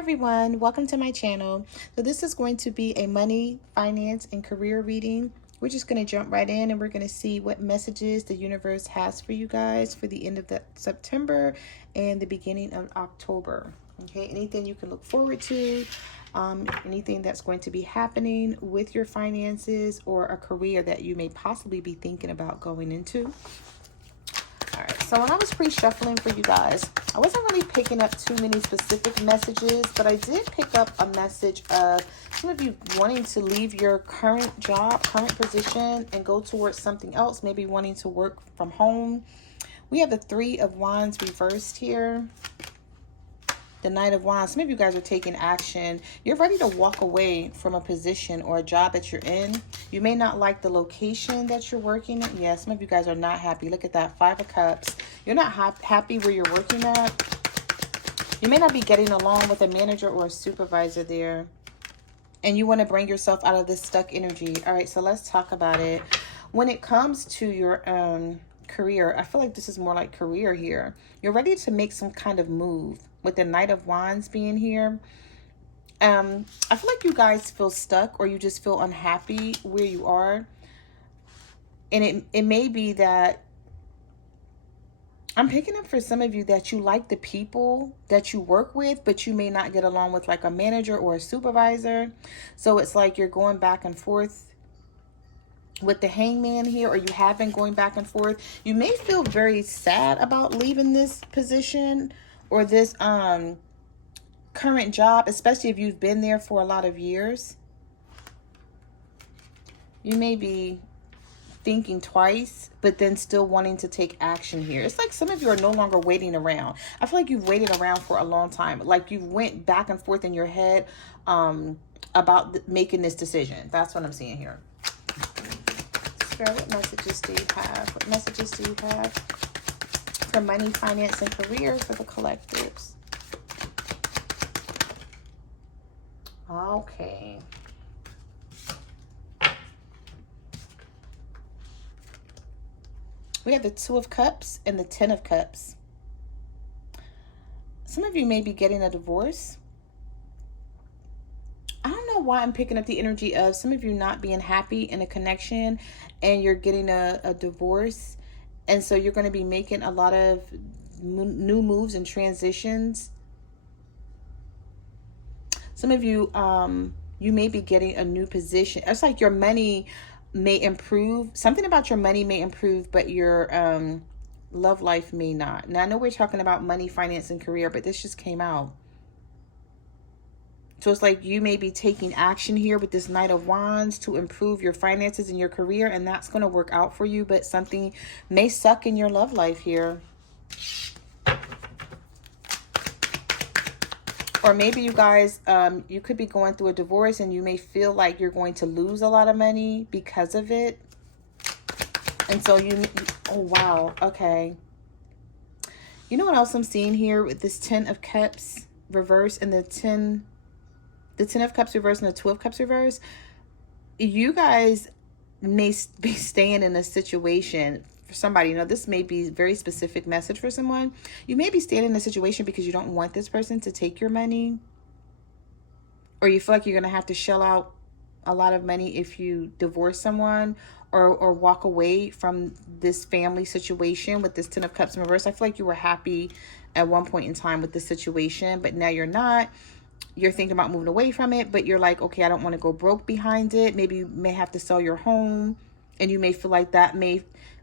everyone, welcome to my channel. So this is going to be a money, finance, and career reading. We're just going to jump right in and we're going to see what messages the universe has for you guys for the end of the September and the beginning of October. Okay, anything you can look forward to, anything that's going to be happening with your finances or a career that you may possibly be thinking about going into. All right, so when I was pre-shuffling for you guys, I wasn't really picking up too many specific messages, but I did pick up a message of some of you wanting to leave your current job, current position, and go towards something else, maybe wanting to work from home. We have the Three of Wands reversed here. The Knight of Wands. Some of you guys are taking action. You're ready to walk away from a position or a job that you're in. You may not like the location that you're working in. Yeah, some of you guys are not happy. Look at that, Five of Cups. You're not happy where you're working at. You may not be getting along with a manager or a supervisor there. And you want to bring yourself out of this stuck energy. All right, so let's talk about it. When it comes to your career, I feel like this is more like career here. You're ready to make some kind of move with the Knight of Wands being here. I feel like you guys feel stuck or you just feel unhappy where you are. And it may be that I'm picking up for some of you that you like the people that you work with, but you may not get along with like a manager or a supervisor. So it's like you're going back and forth with the Hangman here, or you have been going back and forth. You may feel very sad about leaving this position or this current job, especially if you've been there for a lot of years. You may be thinking twice, but then still wanting to take action here. It's like some of you are no longer waiting around. I feel like you've waited around for a long time. Like you went back and forth in your head about making this decision. That's what I'm seeing here. Spirit, what messages do you have? What messages do you have for money, finance, and career for the collectives? Okay. We have the Two of Cups and the Ten of Cups. Some of you may be getting a divorce. I don't know why I'm picking up the energy of some of you not being happy in a connection and you're getting a divorce. And so you're going to be making a lot of new moves and transitions. Some of you, you may be getting a new position. It's like your money may improve. Something about your money may improve, but your love life may not. Now, I know we're talking about money, finance, and career, but this just came out. So it's like you may be taking action here with this Knight of Wands to improve your finances and your career, and that's going to work out for you, but something may suck in your love life here. Or maybe you guys, you could be going through a divorce and you may feel like you're going to lose a lot of money because of it. And so oh, wow. Okay. You know what else I'm seeing here with this Ten of Cups reverse and the Ten of Cups reverse and the Two of Cups reverse? You guys may be staying in a situation for somebody. You know, this may be a very specific message for someone. You may be staying in a situation because you don't want this person to take your money, or you feel like you're going to have to shell out a lot of money if you divorce someone or walk away from this family situation with this Ten of Cups in reverse. I feel like you were happy at one point in time with this situation, but now you're not. You're thinking about moving away from it, but you're like, okay, I don't want to go broke behind it. Maybe you may have to sell your home, and you may feel like that may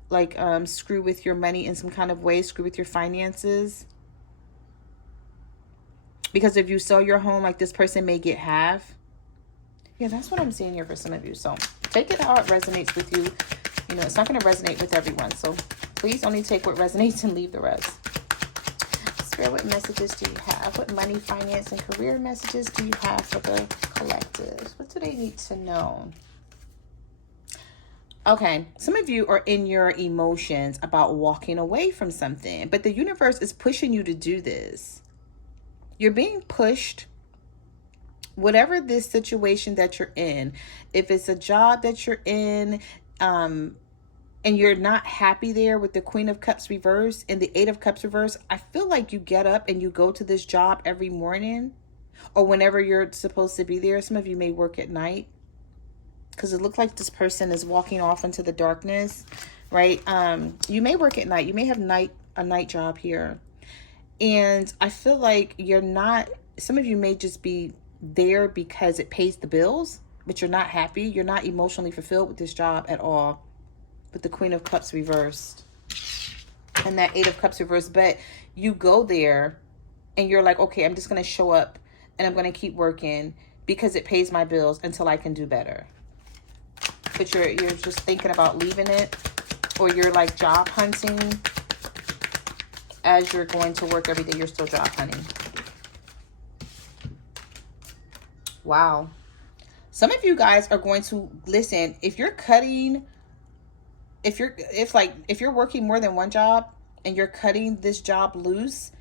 like screw with your money in some kind of way, screw with your finances. Because if you sell your home, like this person may get half. Yeah, that's what I'm seeing here for some of you. So take it how it resonates with you. You know, it's not going to resonate with everyone. So please only take what resonates and leave the rest. Spirit, what messages do you have? What money, finance, and career messages do you have for the collectives? What do they need to know? Okay, some of you are in your emotions about walking away from something, but the universe is pushing you to do this. You're being pushed. Whatever this situation that you're in, if it's a job that you're in, and you're not happy there with the Queen of Cups reverse and the Eight of Cups reverse, I feel like you get up and you go to this job every morning, or whenever you're supposed to be there. Some of you may work at night, because it looks like this person is walking off into the darkness, right? You may work at night. You may have a night job here. And I feel like you're not, some of you may just be there because it pays the bills, but you're not happy. You're not emotionally fulfilled with this job at all, with the Queen of Cups reversed and that Eight of Cups reversed. But you go there and you're like, okay, I'm just going to show up and I'm going to keep working because it pays my bills until I can do better. But you're just thinking about leaving it, or you're like job hunting as you're going to work every day. You're still job hunting. Wow. Some of you guys are going to listen. If you're cutting, if you're working more than one job and you're cutting this job loose,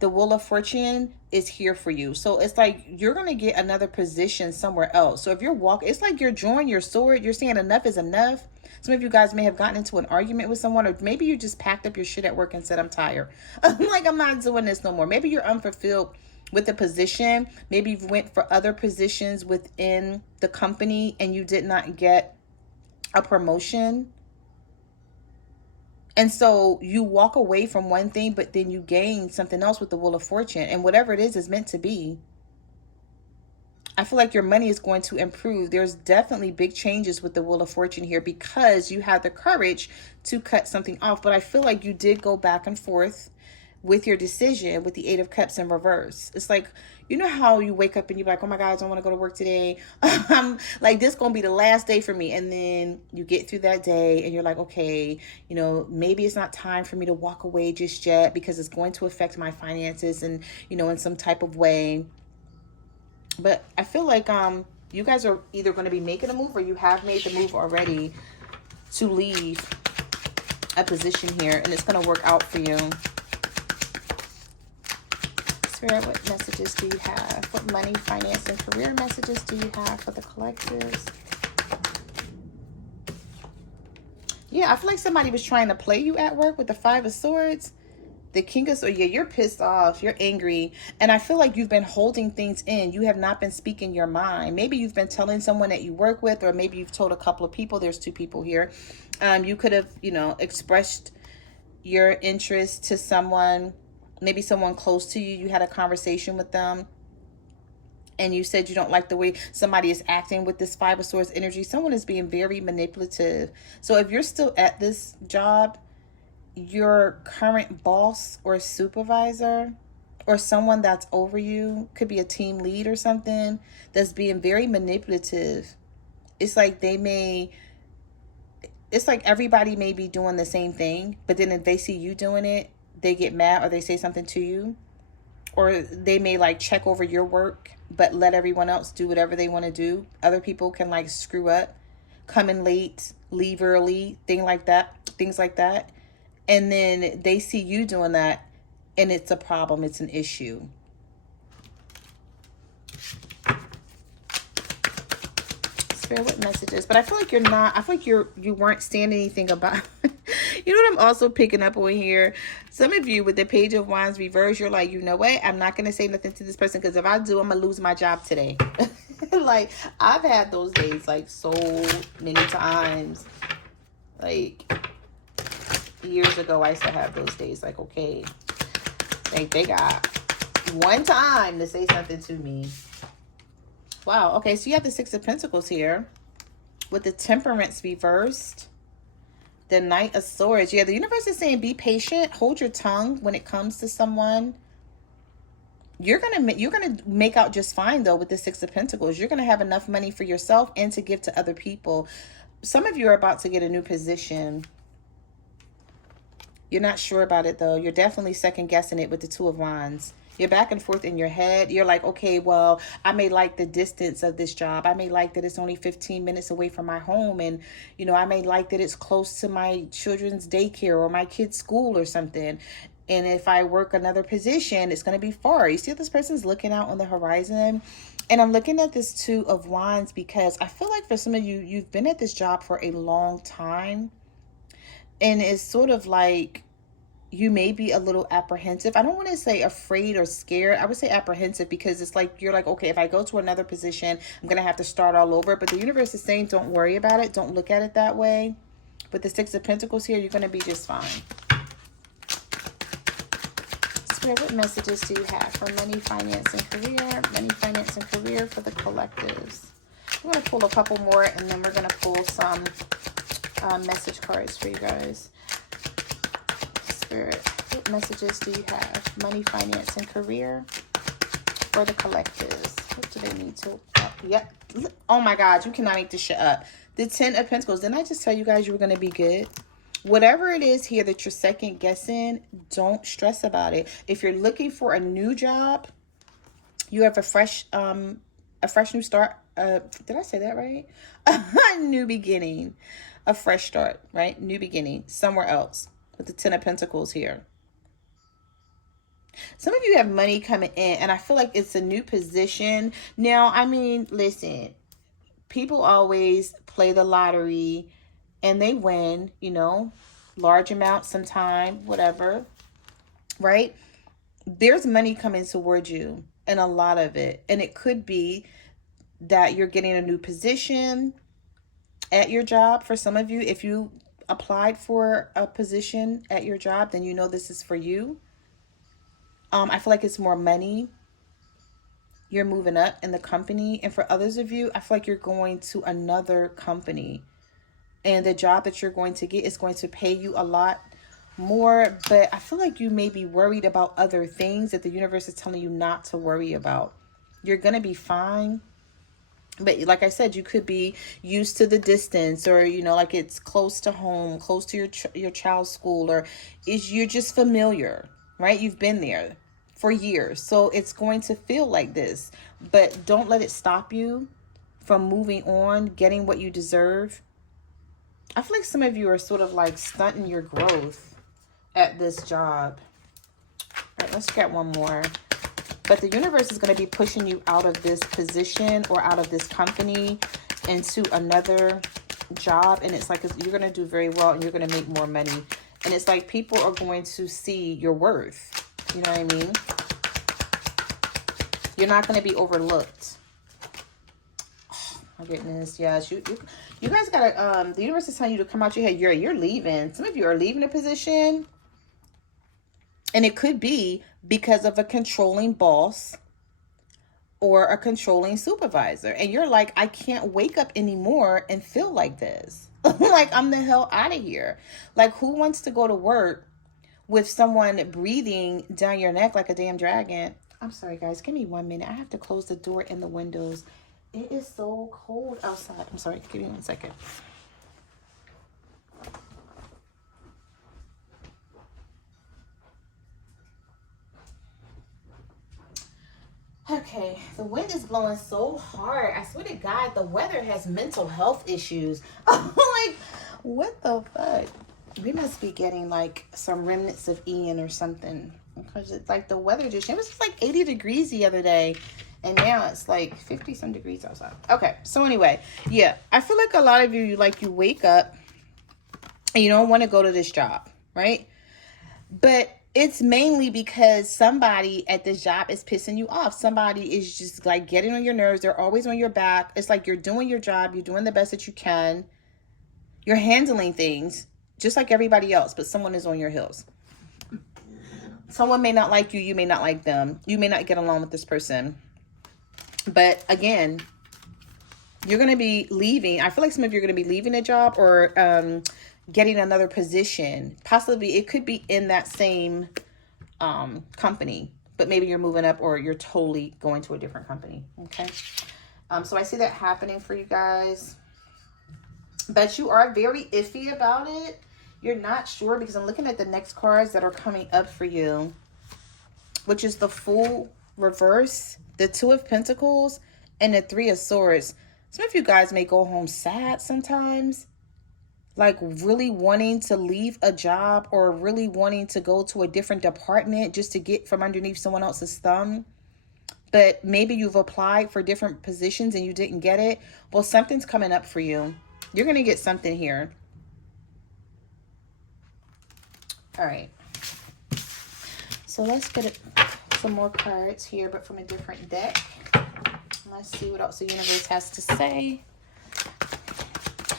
the Wheel of Fortune is here for you. So it's like you're going to get another position somewhere else. So if you're walking, it's like you're drawing your sword. You're saying enough is enough. Some of you guys may have gotten into an argument with someone, or maybe you just packed up your shit at work and said, I'm tired. I'm not doing this no more. Maybe you're unfulfilled with the position. Maybe you went for other positions within the company and you did not get a promotion. And so you walk away from one thing, but then you gain something else with the Wheel of Fortune. And whatever it is meant to be. I feel like your money is going to improve. There's definitely big changes with the Wheel of Fortune here because you have the courage to cut something off. But I feel like you did go back and forth with your decision with the Eight of Cups in reverse. It's like, you know how you wake up and you're like, oh my God, I don't want to go to work today. I'm like, this is going to be the last day for me. And then you get through that day and you're like, okay, maybe it's not time for me to walk away just yet because it's going to affect my finances and, in some type of way. But I feel like you guys are either going to be making a move or you have made the move already to leave a position here, and it's going to work out for you. Spirit, what messages do you have? What money, finance, and career messages do you have for the collectives? Yeah, I feel like somebody was trying to play you at work with the Five of Swords. The King of Swords, yeah, you're pissed off. You're angry. And I feel like you've been holding things in. You have not been speaking your mind. Maybe you've been telling someone that you work with, or maybe you've told a couple of people. There's two people here. You could have, expressed your interest to someone, maybe someone close to you. You had a conversation with them. And you said you don't like the way somebody is acting with this Five of Swords energy. Someone is being very manipulative. So if you're still at this job, your current boss or supervisor or someone that's over you, could be a team lead or something, that's being very manipulative. It's like everybody may be doing the same thing, but then if they see you doing it, they get mad or they say something to you. Or they may check over your work, but let everyone else do whatever they want to do. Other people can screw up, come in late, leave early, things like that. And then they see you doing that and it's a problem. It's an issue. Spirit, what messages? But I feel like you're not, I feel like you weren't saying anything about, you know what I'm also picking up on here? Some of you with the Page of Wands reverse, you're like, you know what? I'm not going to say nothing to this person because if I do, I'm going to lose my job today. I've had those days so many times. Years ago, I used to have those days okay, they got one time to say something to me. Wow. Okay, so you have the Six of Pentacles here with the Temperance reversed, the Knight of Swords. Yeah, the universe is saying be patient, hold your tongue when it comes to someone. You're gonna make out just fine though with the Six of Pentacles. You're gonna have enough money for yourself and to give to other people. Some of you are about to get a new position. You're not sure about it though. You're definitely second guessing it with the Two of Wands. You're back and forth in your head. You're like, okay, well, I may like the distance of this job. I may like that it's only 15 minutes away from my home. And, I may like that it's close to my children's daycare or my kid's school or something. And if I work another position, it's going to be far. You see this person's looking out on the horizon. And I'm looking at this Two of Wands because I feel like for some of you, you've been at this job for a long time. And it's sort of like you may be a little apprehensive. I don't want to say afraid or scared. I would say apprehensive, because it's like you're like, okay, if I go to another position, I'm going to have to start all over. But the universe is saying, don't worry about it. Don't look at it that way. With the Six of Pentacles here, you're going to be just fine. Spirit, what messages do you have for money, finance, and career? Money, finance, and career for the collectives. I'm going to pull a couple more, and then we're going to pull some message cards for you guys. Spirit, what messages do you have? Money, finance, and career for the collectives. What do they need to... Yep. Oh my God, you cannot make this shit up. The 10 of Pentacles. Didn't I just tell you guys you were going to be good? Whatever it is here that you're second guessing, don't stress about it. If you're looking for a new job, you have a fresh new start. Did I say that right? A new beginning. A fresh start, right? New beginning somewhere else with the 10 of Pentacles here. Some of you have money coming in, and I feel like it's a new position. Now, I mean, listen, people always play the lottery and they win, you know, large amounts sometime, whatever, right? There's money coming towards you, and a lot of it. And it could be that you're getting a new position at your job. For some of you, if you applied for a position at your job, then you know this is for you. I feel like it's more money. You're moving up in the company. And for others of you, I feel like you're going to another company. And the job that you're going to get is going to pay you a lot more. But I feel like you may be worried about other things that the universe is telling you not to worry about. You're going to be fine. But like I said, you could be used to the distance, or, you know, like it's close to home, close to your child's school, or you're just familiar, right? You've been there for years. So it's going to feel like this. But don't let it stop you from moving on, getting what you deserve. I feel like some of you are sort of like stunting your growth at this job. All right, let's get one more. But the universe is going to be pushing you out of this position or out of this company into another job. And it's like you're going to do very well and you're going to make more money. And it's like people are going to see your worth. You know what I mean? You're not going to be overlooked. My goodness, yes, you guys gotta. The universe is telling you to come out your head. You're leaving. Some of you are leaving a position, and it could be because of a controlling boss or a controlling supervisor, and you're like, I can't wake up anymore and feel like this. Like, I'm the hell out of here. Like, who wants to go to work with someone breathing down your neck like a damn dragon? I'm sorry, guys. Give me 1 minute. I have to close the door and the windows. It is so cold outside. I'm sorry. Give me 1 second. Okay, the wind is blowing so hard. I swear to God, the weather has mental health issues. I'm like, what the fuck? We must be getting like some remnants of Ian or something, because it's like the weather just, it was just like 80 degrees the other day. And now it's like 50 some degrees outside. Okay, so anyway, yeah, I feel like a lot of you, like, you wake up and you don't want to go to this job, right? But it's mainly because somebody at this job is pissing you off. Somebody is just like getting on your nerves. They're always on your back. It's like you're doing your job. You're doing the best that you can. You're handling things just like everybody else, but someone is on your heels. Someone may not like you. You may not like them. You may not get along with this person. But again, you're going to be leaving. I feel like some of you are going to be leaving a job or getting another position. Possibly it could be in that same company, but maybe you're moving up or you're totally going to a different company. Okay. So I see that happening for you guys, but you are very iffy about it. You're not sure, because I'm looking at the next cards that are coming up for you, which is the Fool reverse, the Two of Pentacles, and the Three of Swords. Some of you guys may go home sad sometimes, like really wanting to leave a job or really wanting to go to a different department just to get from underneath someone else's thumb. But maybe you've applied for different positions and you didn't get it. Well, something's coming up for you. You're going to get something here. All right. So let's get some more cards here, but from a different deck. Let's see what else the universe has to say.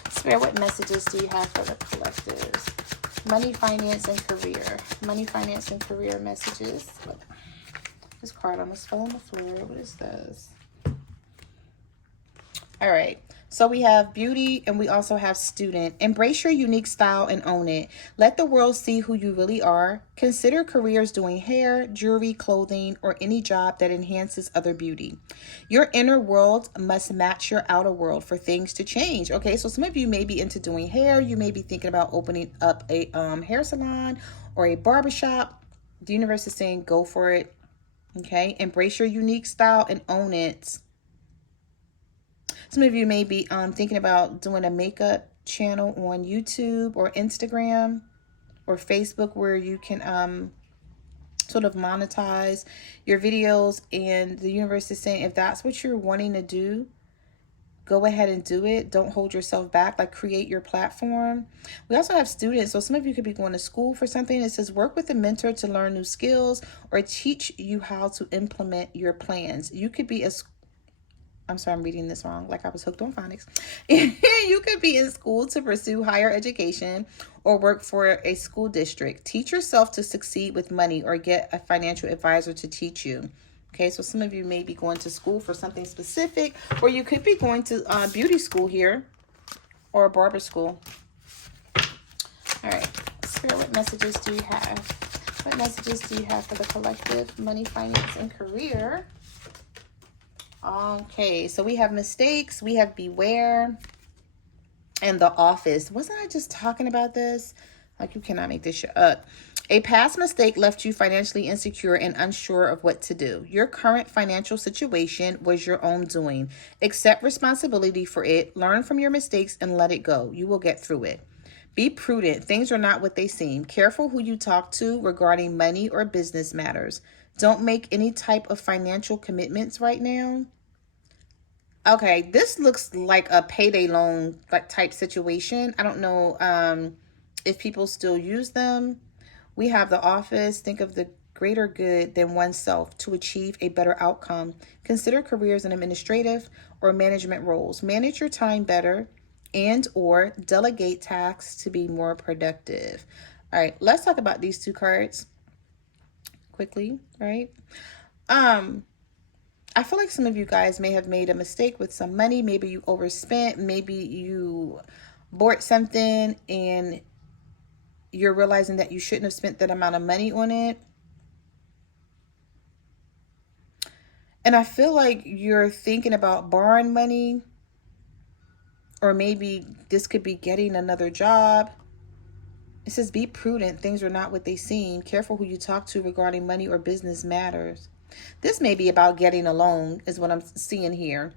Spirit, what messages do you have for the collectives? Money, finance, and career. Money, finance, and career messages. This card almost fell on the floor. What is this? All right. So we have beauty and we also have student. Embrace your unique style and own it. Let the world see who you really are. Consider careers doing hair, jewelry, clothing, or any job that enhances other beauty. Your inner world must match your outer world for things to change. Okay, so some of you may be into doing hair. You may be thinking about opening up a hair salon or a barbershop. The universe is saying go for it. Okay, embrace your unique style and own it. Some of you may be thinking about doing a makeup channel on YouTube or Instagram or Facebook where you can sort of monetize your videos. And the universe is saying if that's what you're wanting to do, go ahead and do it. Don't hold yourself back. Like, create your platform. We also have students. So some of you could be going to school for something. It says work with a mentor to learn new skills or teach you how to implement your plans. You could be I'm sorry, I'm reading this wrong, like I was hooked on phonics. You could be in school to pursue higher education or work for a school district. Teach yourself to succeed with money or get a financial advisor to teach you. Okay, so some of you may be going to school for something specific, or you could be going to beauty school here or a barber school. All right, Spirit, what messages do you have? What messages do you have for the collective? Money, finance, and career. Okay, so we have mistakes, we have beware, and the office. Wasn't I just talking about this? Like, you cannot make this shit up. A past mistake left you financially insecure and unsure of what to do. Your current financial situation was your own doing. Accept responsibility for it, learn from your mistakes, and let it go. You will get through it. Be prudent. Things are not what they seem. Careful who you talk to regarding money or business matters. Don't make any type of financial commitments right now. Okay, this looks like a payday loan type situation. I don't know if people still use them. We have the office. Think of the greater good than oneself to achieve a better outcome. Consider careers in administrative or management roles. Manage your time better and or delegate tasks to be more productive. All right, let's talk about these two cards quickly, right? I feel like some of you guys may have made a mistake with some money. Maybe you overspent. Maybe you bought something and you're realizing that you shouldn't have spent that amount of money on it. And I feel like you're thinking about borrowing money, or maybe this could be getting another job. It says be prudent. Things are not what they seem. Careful who you talk to regarding money or business matters. This may be about getting a loan is what I'm seeing here,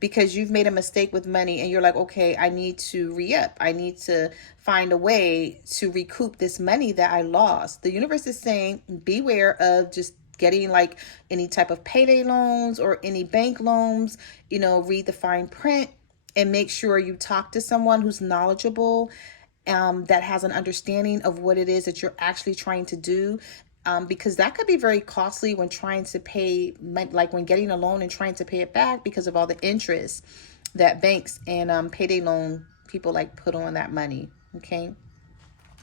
because you've made a mistake with money and you're like, okay, I need to re-up. I need to find a way to recoup this money that I lost. The universe is saying beware of just getting like any type of payday loans or any bank loans. Read the fine print and make sure you talk to someone who's knowledgeable, that has an understanding of what it is that you're actually trying to do. Because that could be very costly when trying to pay, like when getting a loan and trying to pay it back, because of all the interest that banks and payday loan people like put on that money. Okay,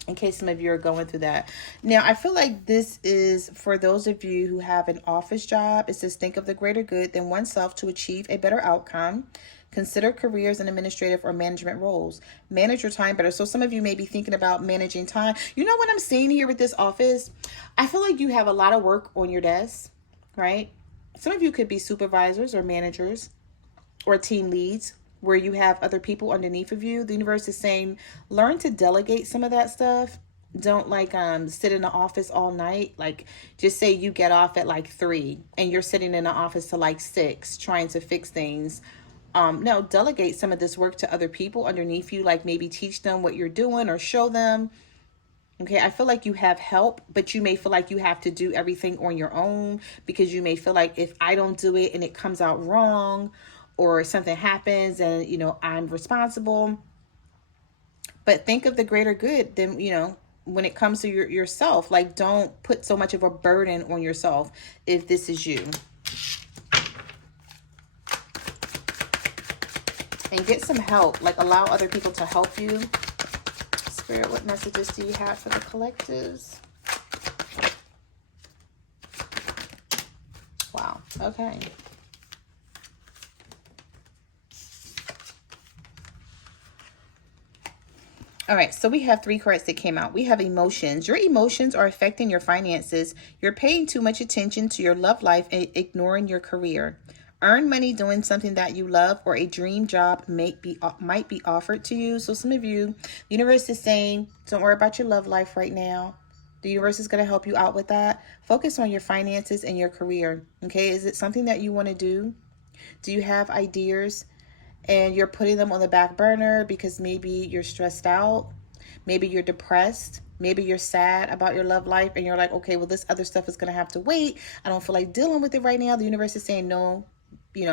in case some of you are going through that. Now, I feel like this is for those of you who have an office job. It says think of the greater good than oneself to achieve a better outcome. Consider careers in administrative or management roles. Manage your time better. So some of you may be thinking about managing time. You know what I'm seeing here with this office? I feel like you have a lot of work on your desk, right? Some of you could be supervisors or managers or team leads where you have other people underneath of you. The universe is saying learn to delegate some of that stuff. Don't sit in the office all night. Like, just say you get off at like 3 and you're sitting in the office till like 6 trying to fix things. No, delegate some of this work to other people underneath you, like maybe teach them what you're doing or show them. Okay, I feel like you have help, but you may feel like you have to do everything on your own, because you may feel like if I don't do it and it comes out wrong or something happens and, I'm responsible. But think of the greater good than, when it comes to yourself. Like, don't put so much of a burden on yourself if this is you. And get some help. Like, allow other people to help you. Spirit, what messages do you have for the collectives? Wow. Okay. All right, so we have 3 cards that came out. We have emotions. Your emotions are affecting your finances. You're paying too much attention to your love life and ignoring your career. Earn money doing something that you love, or a dream job might be offered to you. So some of you, the universe is saying, don't worry about your love life right now. The universe is going to help you out with that. Focus on your finances and your career. Okay, is it something that you want to do? Do you have ideas and you're putting them on the back burner because maybe you're stressed out? Maybe you're depressed. Maybe you're sad about your love life and you're like, okay, well, this other stuff is going to have to wait. I don't feel like dealing with it right now. The universe is saying, no,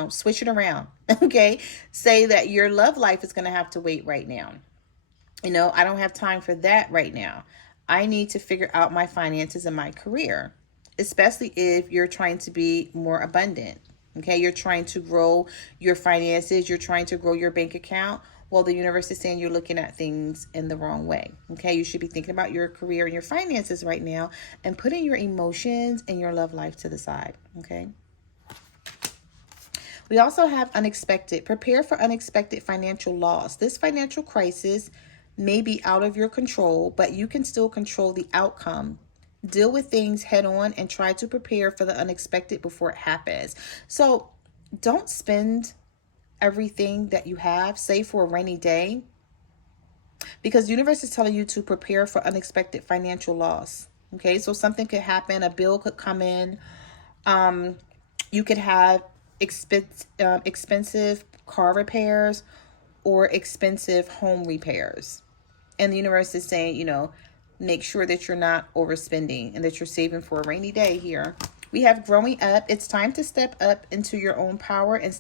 switch it around. Okay. Say that your love life is going to have to wait right now. I don't have time for that right now. I need to figure out my finances and my career, especially if you're trying to be more abundant. Okay. You're trying to grow your finances. You're trying to grow your bank account. Well, the universe is saying you're looking at things in the wrong way. Okay. You should be thinking about your career and your finances right now and putting your emotions and your love life to the side. Okay. We also have unexpected. Prepare for unexpected financial loss. This financial crisis may be out of your control, but you can still control the outcome. Deal with things head on and try to prepare for the unexpected before it happens. So don't spend everything that you have, save for a rainy day, because the universe is telling you to prepare for unexpected financial loss. Okay, so something could happen. A bill could come in. You could have expensive car repairs or expensive home repairs. And the universe is saying, make sure that you're not overspending and that you're saving for a rainy day here. We have growing up. It's time to step up into your own power and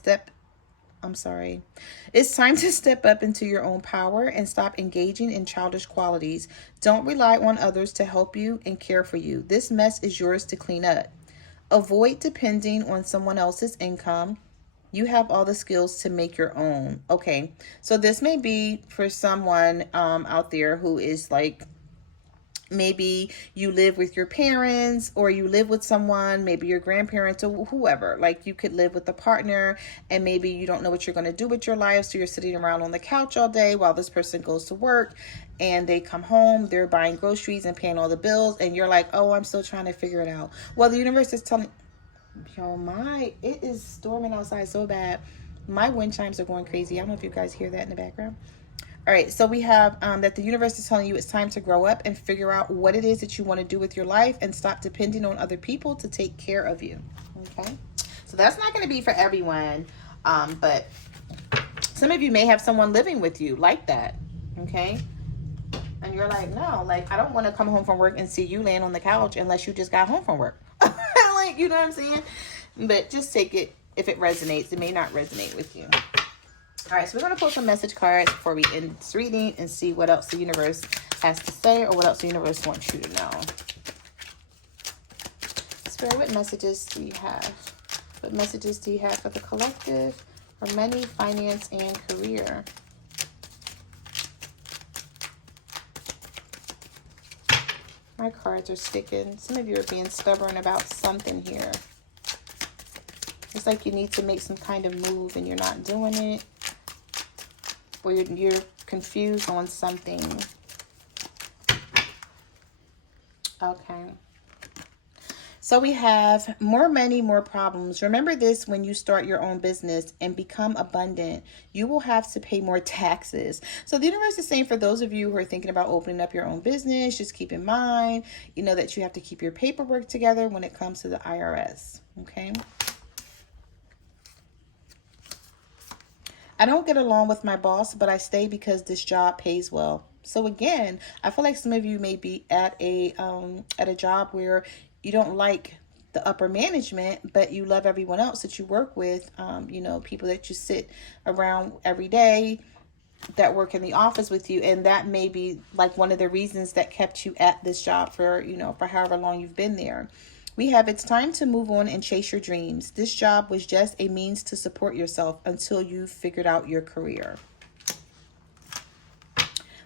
It's time to step up into your own power and stop engaging in childish qualities. Don't rely on others to help you and care for you. This mess is yours to clean up. Avoid depending on someone else's income. You have all the skills to make your own. Okay, so this may be for someone out there who is like, maybe you live with your parents or you live with someone, maybe your grandparents or whoever. Like, you could live with a partner and maybe you don't know what you're going to do with your life. So you're sitting around on the couch all day while this person goes to work and they come home, they're buying groceries and paying all the bills. And you're like, oh, I'm still trying to figure it out. Well, the universe is telling, it is storming outside so bad. My wind chimes are going crazy. I don't know if you guys hear that in the background. All right, so we have that the universe is telling you it's time to grow up and figure out what it is that you want to do with your life and stop depending on other people to take care of you. Okay, so that's not going to be for everyone, but some of you may have someone living with you like that. Okay, and you're like, no, like, I don't want to come home from work and see you laying on the couch unless you just got home from work. Like, you know what I'm saying? But just take it if it resonates. It may not resonate with you. All right, so we're going to pull some message cards before we end this reading and see what else the universe has to say or what else the universe wants you to know. Spirit, what messages do you have? What messages do you have for the collective, for money, finance, and career? My cards are sticking. Some of you are being stubborn about something here. It's like you need to make some kind of move and you're not doing it. Or you're confused on something. Okay. So we have more money, more problems. Remember this when you start your own business and become abundant. You will have to pay more taxes. So the universe is saying for those of you who are thinking about opening up your own business, just keep in mind, that you have to keep your paperwork together when it comes to the IRS. Okay. I don't get along with my boss, but I stay because this job pays well. So again, I feel like some of you may be at a job where you don't like the upper management, but you love everyone else that you work with. People that you sit around every day, that work in the office with you, and that may be like one of the reasons that kept you at this job for, for however long you've been there. We have, it's time to move on and chase your dreams. This job was just a means to support yourself until you figured out your career.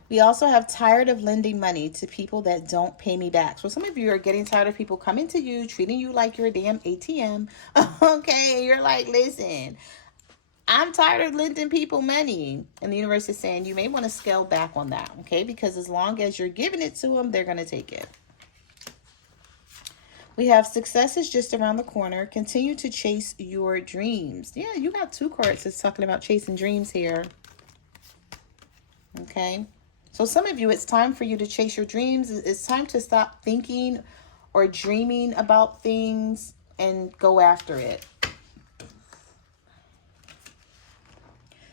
We also have tired of lending money to people that don't pay me back. So some of you are getting tired of people coming to you, treating you like you're a damn ATM. Okay, you're like, listen, I'm tired of lending people money. And the universe is saying you may want to scale back on that, okay? Because as long as you're giving it to them, they're going to take it. We have success is just around the corner. Continue to chase your dreams. Yeah, you got 2 cards that's talking about chasing dreams here. Okay. So some of you, it's time for you to chase your dreams. It's time to stop thinking or dreaming about things and go after it.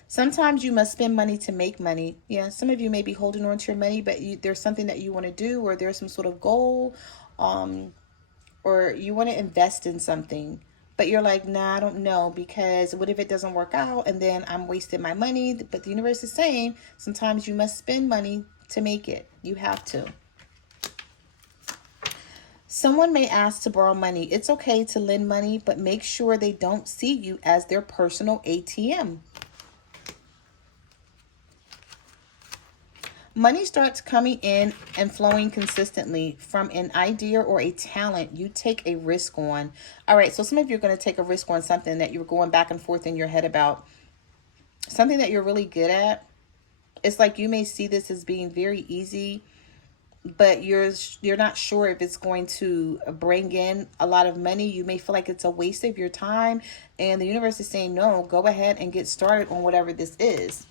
Sometimes you must spend money to make money. Yeah, some of you may be holding on to your money, but there's something that you want to do, or there's some sort of goal, or you want to invest in something, but you're like, nah, I don't know, because what if it doesn't work out and then I'm wasting my money? But the universe is saying sometimes you must spend money to make it. You have to. Someone may ask to borrow money. It's okay to lend money, but make sure they don't see you as their personal ATM. Money starts coming in and flowing consistently from an idea or a talent you take a risk on. All right, so some of you are going to take a risk on something that you're going back and forth in your head about, something that you're really good at. It's like you may see this as being very easy, but you're not sure if it's going to bring in a lot of money. You may feel like it's a waste of your time, and the universe is saying, no, go ahead and get started on whatever this is.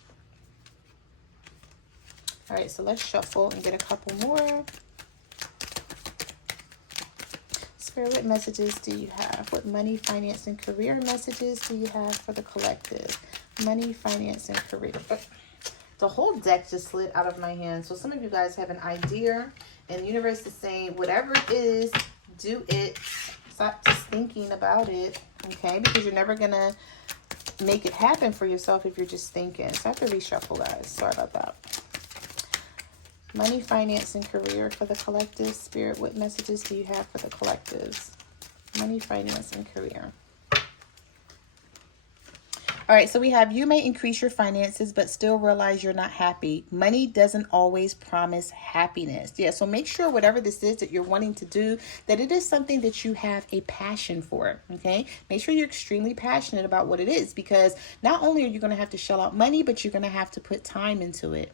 All right, so let's shuffle and get a couple more. Spirit, what messages do you have? What money, finance, and career messages do you have for the collective? Money, finance, and career. The whole deck just slid out of my hand. So some of you guys have an idea, and the universe is saying, whatever it is, do it. Stop just thinking about it, okay? Because you're never going to make it happen for yourself if you're just thinking. So I have to reshuffle, guys. Sorry about that. Money, finance, and career for the collective. Spirit, what messages do you have for the collectives? Money, finance, and career. All right, so we have, you may increase your finances, but still realize you're not happy. Money doesn't always promise happiness. Yeah, so make sure whatever this is that you're wanting to do, that it is something that you have a passion for, okay? Make sure you're extremely passionate about what it is, because not only are you going to have to shell out money, but you're going to have to put time into it.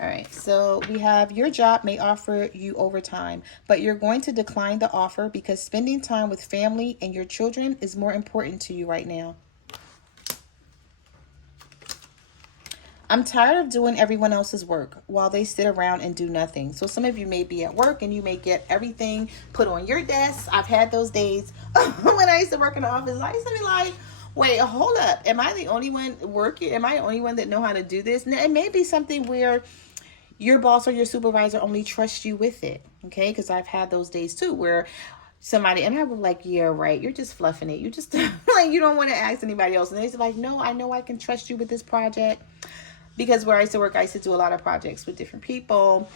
All right, so we have, your job may offer you overtime, but you're going to decline the offer because spending time with family and your children is more important to you right now. I'm tired of doing everyone else's work while they sit around and do nothing. So some of you may be at work and you may get everything put on your desk. I've had those days when I used to work in the office. I used to be like, wait, hold up. Am I the only one working? Am I the only one that know how to do this? Now, it may be something where your boss or your supervisor only trusts you with it, okay? Because I've had those days too where somebody, and I was like, yeah, right, you're just fluffing it. You just, like, you don't want to ask anybody else. And they're like, no, I know I can trust you with this project. Because where I used to work, I used to do a lot of projects with different people.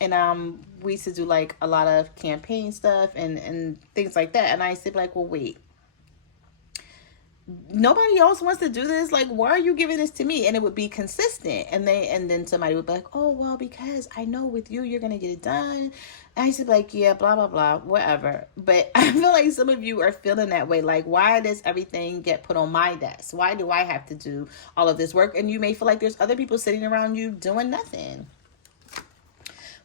And we used to do like a lot of campaign stuff and things like that. And I used to be like, well, wait, nobody else wants to do this. Like, why are you giving this to me? And it would be consistent. And then somebody would be like, oh, well, because I know with you, you're going to get it done. And I used to be like, yeah, blah, blah, blah, whatever. But I feel like some of you are feeling that way. Like, why does everything get put on my desk? Why do I have to do all of this work? And you may feel like there's other people sitting around you doing nothing.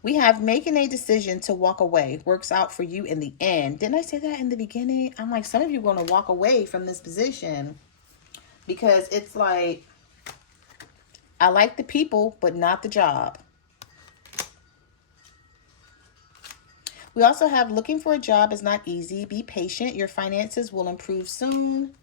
We have making a decision to walk away works out for you in the end. Didn't I say that in the beginning? I'm like, some of you are going to walk away from this position because it's like, I like the people, but not the job. We also have looking for a job is not easy. Be patient. Your finances will improve soon.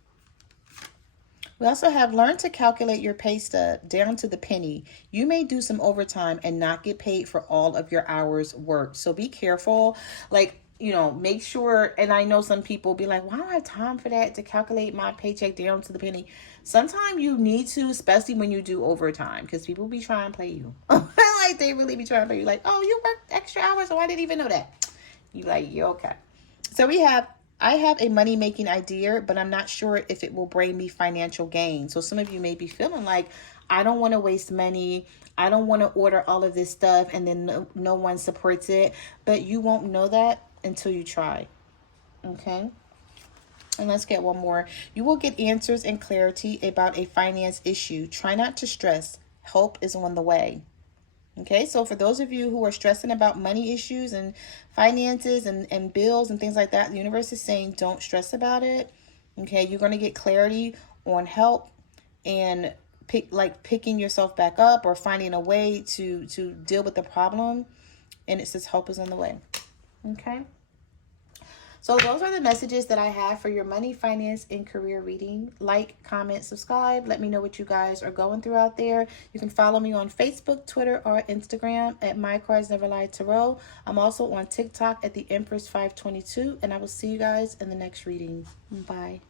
We also have learn to calculate your pay stub down to the penny. You may do some overtime and not get paid for all of your hours worked. So be careful. Like, make sure, and I know some people be like, why don't I have time for that to calculate my paycheck down to the penny? Sometimes you need to, especially when you do overtime, because people be trying to play you. Like, they really be trying to play you. Like, oh, you worked extra hours, so I didn't even know that. You like, you're okay. So I have a money making idea, but I'm not sure if it will bring me financial gain. So some of you may be feeling like, I don't want to waste money. I don't want to order all of this stuff and then no one supports it. But you won't know that until you try. Okay. And let's get one more. You will get answers and clarity about a finance issue. Try not to stress. Help is on the way. Okay, so for those of you who are stressing about money issues and finances and bills and things like that, the universe is saying don't stress about it. Okay, you're going to get clarity on help and picking yourself back up or finding a way to deal with the problem. And it says help is on the way. Okay. So those are the messages that I have for your money, finance, and career reading. Like, comment, subscribe. Let me know what you guys are going through out there. You can follow me on Facebook, Twitter, or Instagram at My Cards Never Lie Tarot. I'm also on TikTok at the Empress 522, and I will see you guys in the next reading. Bye.